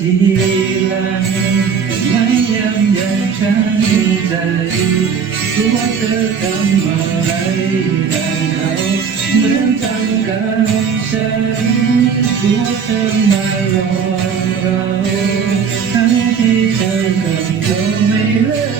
ทีหลังไม่ย้ำยังฉันใจรู้ว่าเธอทำอะไรดังเขาเหมือนทำกับฉันรู้ว่าเธอมาหลอกเราทั้งที่เธอกับเขาไม่เลิก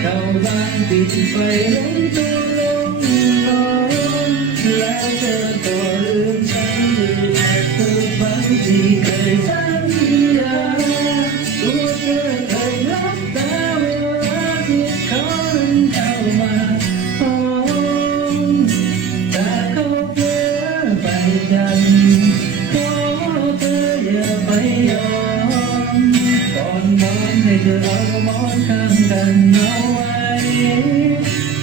เขาบ้านปิดไฟลงตัวลงนอนแล้วเธอก็ลืมฉันดีเธอฝันที่เคยสัญญาตัวเธอเคยรับตาเวลาที่เขาเข้ามาหอมแต่เขาเพ้อไปกันขอเธออย่าไปยอมก่อนน อนให้เธอเอาหมอนข้างกันเอาไว้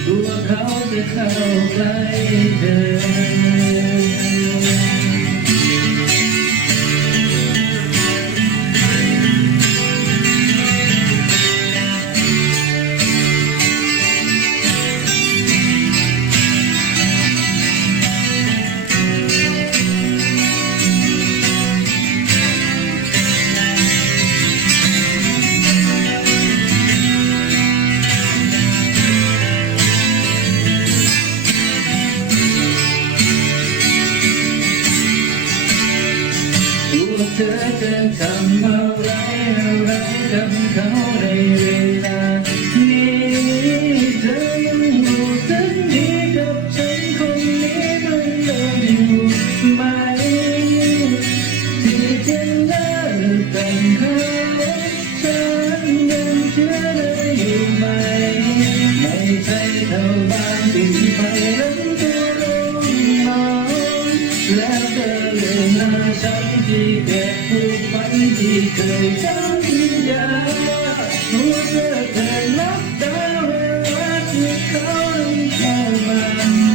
กลัวเขาจะเข้าใกล้เธอ จะทำอะไรอะไรกับเขาในเวลานี้เธอยังรู้สึกดีกับฉันคนนี้มือนเดิมอยู่ไหมที่จะเลิกกันเขาฉันยังเชื่อได้อยู่ไหมไม่ใช่เท่าบ้านปิดไฟแล้วตัวลงนอนแล้วเธอเลืมหน้าฉันที่เที่เคยสัญญาหัวเธอเคยนับตาเวลาที่เขานั้นเข้ามา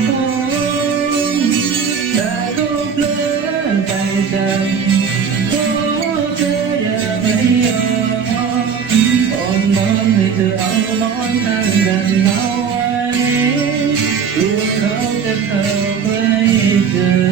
หอมแต่ก็เผลอไปจำขอเธออย่าไปยอมอ่อนอนให้เธอเอาหมอนข้างกันเอาไว้กลัวเขาจะเข้าไปเจอกลัวเจอ